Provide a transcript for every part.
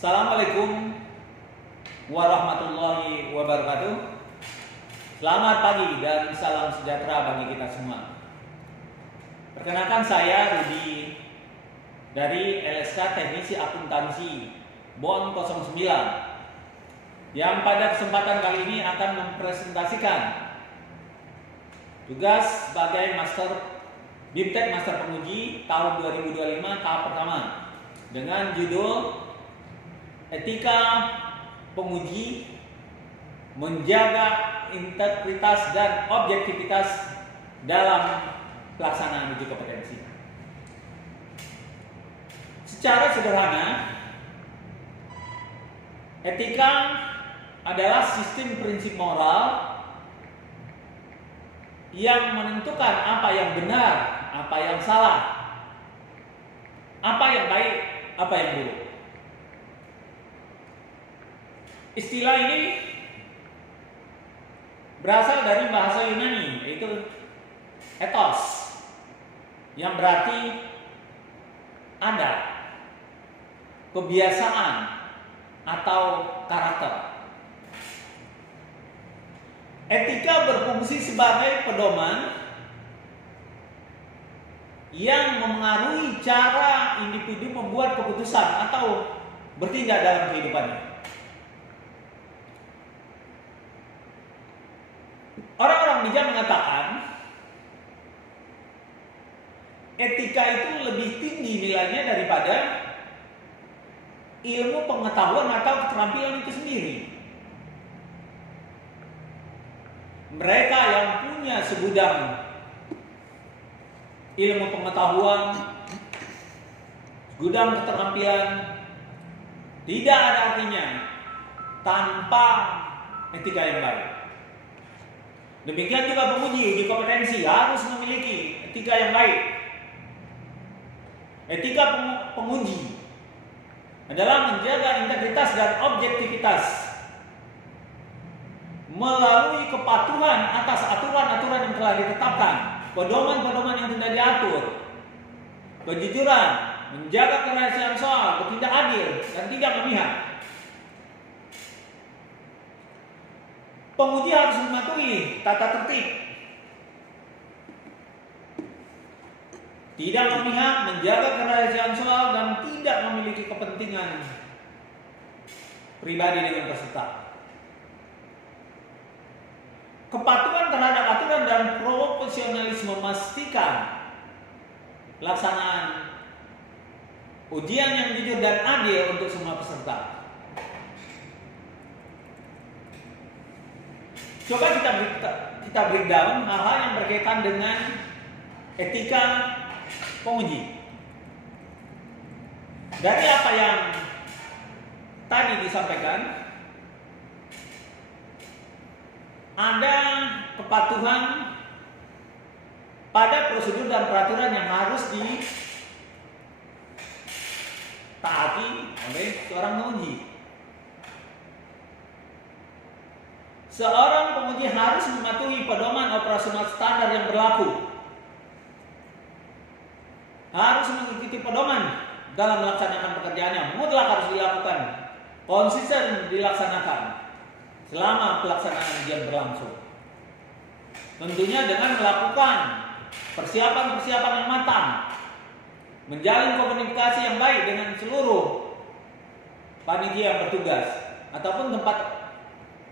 Assalamualaikum warahmatullahi wabarakatuh. Selamat pagi dan salam sejahtera bagi kita semua. Perkenalkan, saya Rudi dari LSK Teknisi Akuntansi BON 09 yang pada kesempatan kali ini akan mempresentasikan tugas sebagai BIMTEK Master Penguji tahun 2025 tahap pertama dengan judul Etika Penguji Menjaga Integritas dan Objektivitas dalam Pelaksanaan Uji Kompetensi. Secara sederhana, etika adalah sistem prinsip moral yang menentukan apa yang benar, apa yang salah, apa yang baik, apa yang buruk. Istilah ini berasal dari bahasa Yunani, yaitu ethos, yang berarti adat, kebiasaan, atau karakter. Etika berfungsi sebagai pedoman yang memengaruhi cara individu membuat keputusan atau bertindak dalam kehidupannya. Orang-orang bijak mengatakan etika itu lebih tinggi nilainya daripada ilmu pengetahuan atau keterampilan itu sendiri. Mereka yang punya segudang ilmu pengetahuan, segudang keterampilan, tidak ada artinya tanpa etika yang baik. Demikian juga penguji uji kompetensi harus memiliki etika yang baik. Etika penguji adalah menjaga integritas dan objektivitas melalui kepatuhan atas aturan-aturan yang telah ditetapkan, pedoman-pedoman yang tidak diatur, kejujuran, menjaga kerahasiaan soal, bertindak adil, dan tidak memihak. Penguji harus mematuhi tata tertib, tidak memihak, menjaga kerahasiaan soal, dan tidak memiliki kepentingan pribadi dengan peserta. Kepatuhan terhadap aturan dan profesionalisme memastikan pelaksanaan ujian yang jujur dan adil untuk semua peserta. Coba kita breakdown hal-hal yang berkaitan dengan etika penguji. Dari apa yang tadi disampaikan, ada kepatuhan pada prosedur dan peraturan yang harus ditaati oleh seorang penguji. Seorang penguji harus mematuhi pedoman operasional standar yang berlaku, harus mengikuti pedoman dalam melaksanakan pekerjaannya, mutlak harus dilakukan, konsisten dilaksanakan selama pelaksanaan ujian berlangsung. Tentunya dengan melakukan persiapan-persiapan yang matang, menjalin komunikasi yang baik dengan seluruh panitia yang bertugas ataupun tempat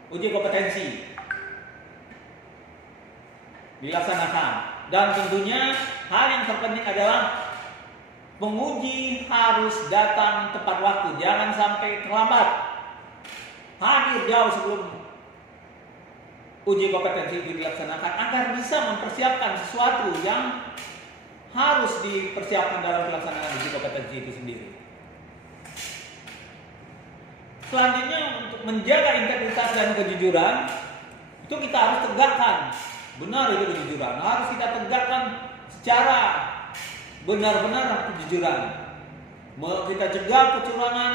uji kompetensi dilaksanakan. Dan tentunya hal yang terpenting adalah penguji harus datang tepat waktu, jangan sampai terlambat, hadir jauh sebelum uji kompetensi itu dilaksanakan agar bisa mempersiapkan sesuatu yang harus dipersiapkan dalam pelaksanaan uji kompetensi itu sendiri. Selanjutnya, untuk menjaga integritas dan kejujuran, itu kita harus tegakkan. Benar itu kejujuran, harus kita tegakkan secara benar-benar kejujuran. Kita cegah kecurangan,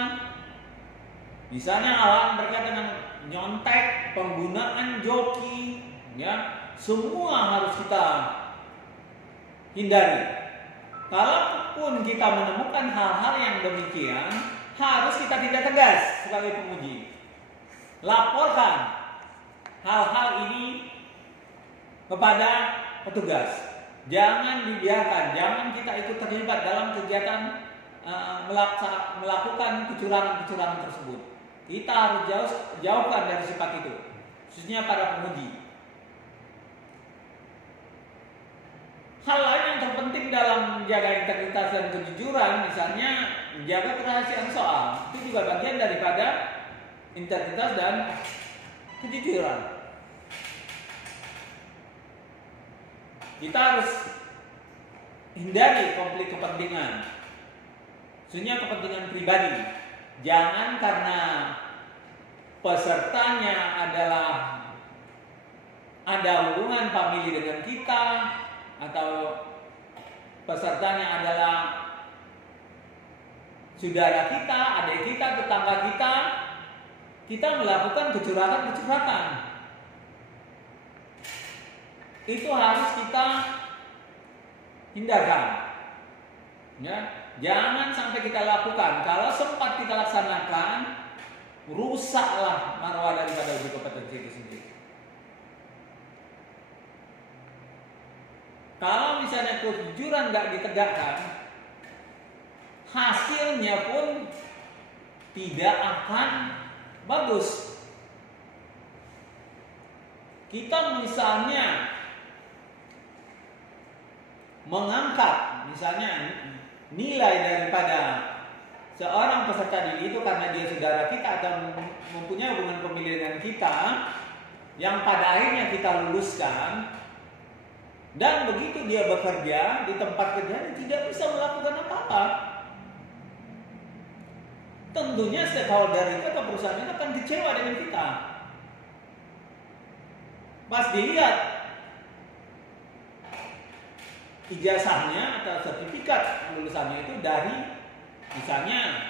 misalnya hal-hal berkaitan dengan nyontek, penggunaan joki, ya, semua harus kita hindari. Kalaupun kita menemukan hal-hal yang demikian, harus kita tindak tegas sebagai penguji. Laporkan hal-hal ini kepada petugas. Jangan dibiarkan, jangan kita ikut terlibat dalam kegiatan melakukan kecurangan-kecurangan tersebut. Kita harus jauhkan dari sifat itu, khususnya para penguji. Hal lain yang terpenting dalam menjaga integritas dan kejujuran, misalnya menjaga kerahasiaan soal, itu juga bagian daripada integritas dan kejujuran. Kita harus hindari konflik kepentingan, khususnya kepentingan pribadi. Jangan karena pesertanya adalah ada hubungan famili dengan kita, atau pesertanya adalah saudara kita, adik kita, tetangga kita melakukan kecurangan-kecurangan. Itu harus kita hindarkan. Ya, jangan sampai kita lakukan. Kalau sempat kita laksanakan, rusaklah marwah daripada uji kompetensi itu sendiri. Kalau misalnya kejujuran nggak ditegakkan, hasilnya pun tidak akan bagus. Kita misalnya mengangkat misalnya nilai daripada seorang peserta didik itu karena dia saudara kita atau mempunyai hubungan pemilih dengan kita, yang pada akhirnya kita luluskan. Dan begitu dia bekerja di tempat kerja, dia tidak bisa melakukan apa-apa. Tentunya stakeholder itu atau perusahaan itu akan kecewa dengan kita. Pas dilihat ijazahnya atau sertifikat lulusannya itu dari misalnya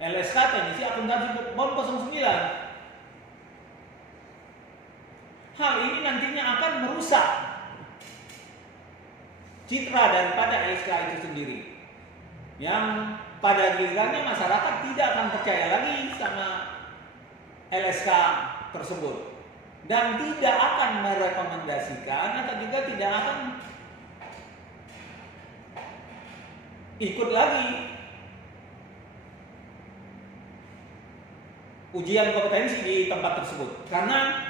LSK Teknisi Akuntansi BON 09. Hal ini nantinya akan merusak citra daripada LSK itu sendiri, yang pada gilirannya masyarakat tidak akan percaya lagi sama LSK tersebut dan tidak akan merekomendasikan atau juga tidak akan ikut lagi ujian kompetensi di tempat tersebut karena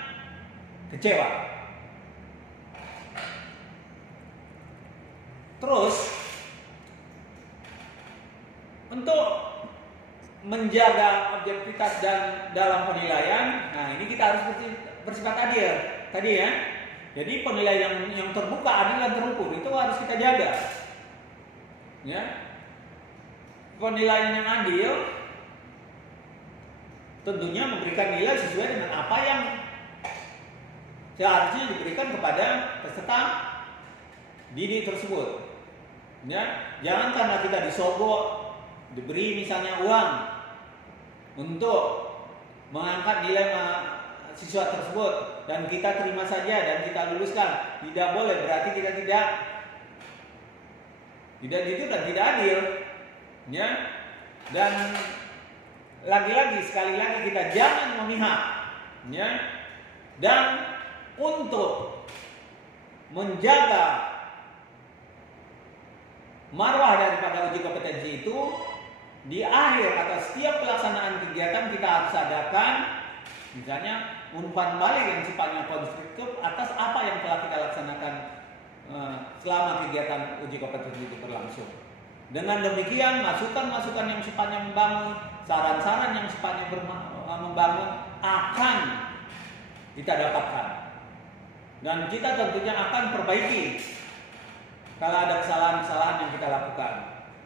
kecewa. Terus untuk menjaga objektivitas dan dalam penilaian, nah ini kita harus bersifat adil tadi ya. Jadi penilaian yang terbuka, adil dan terukur itu harus kita jaga. Ya, penilaian yang adil tentunya memberikan nilai sesuai dengan apa yang seharusnya diberikan kepada peserta didik tersebut. Ya, jangan karena kita disogok, diberi misalnya uang untuk mengangkat nilai siswa tersebut dan kita terima saja dan kita luluskan, tidak boleh, berarti kita tidak jujur dan tidak adil. Ya, dan lagi-lagi sekali lagi kita jangan memihak. Ya, dan untuk menjaga marwah daripada uji kompetensi itu, di akhir atau setiap pelaksanaan kegiatan kita harus adakan misalnya umpan balik yang sifatnya konstruktif atas apa yang telah kita laksanakan selama kegiatan uji kompetensi itu berlangsung. Dengan demikian masukan-masukan yang sifatnya membangun, saran-saran yang sifatnya membangun akan kita dapatkan dan kita tentunya akan perbaiki kalau ada kesalahan-kesalahan yang kita lakukan.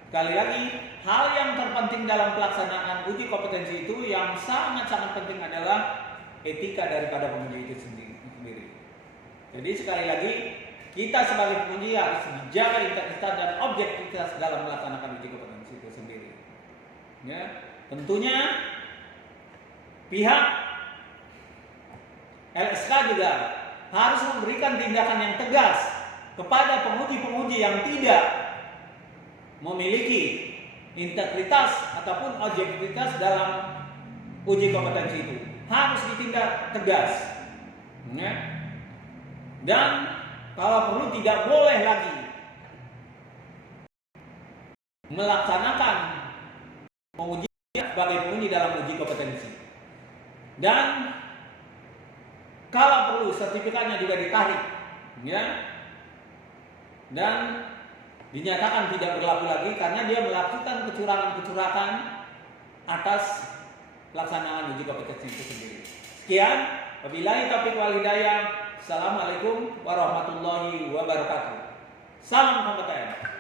Sekali lagi, hal yang terpenting dalam pelaksanaan uji kompetensi itu yang sangat-sangat penting adalah etika daripada penguji itu sendiri. Jadi sekali lagi, kita sebagai penguji harus menjaga integritas dan objektivitas dalam melaksanakan uji kompetensi itu sendiri. Ya, tentunya pihak LSK juga harus memberikan tindakan yang tegas kepada penguji-penguji yang tidak memiliki integritas ataupun objektivitas dalam uji kompetensi itu harus ditindak tegas, ya. Dan kalau perlu tidak boleh lagi melaksanakan pengujian sebagai penguji dalam uji kompetensi. Dan kalau perlu sertifikatnya juga ditarik, ya. Dan dinyatakan tidak berlaku lagi karena dia melakukan kecurangan-kecurangan atas pelaksanaan uji kompetensi itu sendiri. Sekian, wabillahi taufiq wal hidayah. Assalamualaikum warahmatullahi wabarakatuh. Salam kompeten.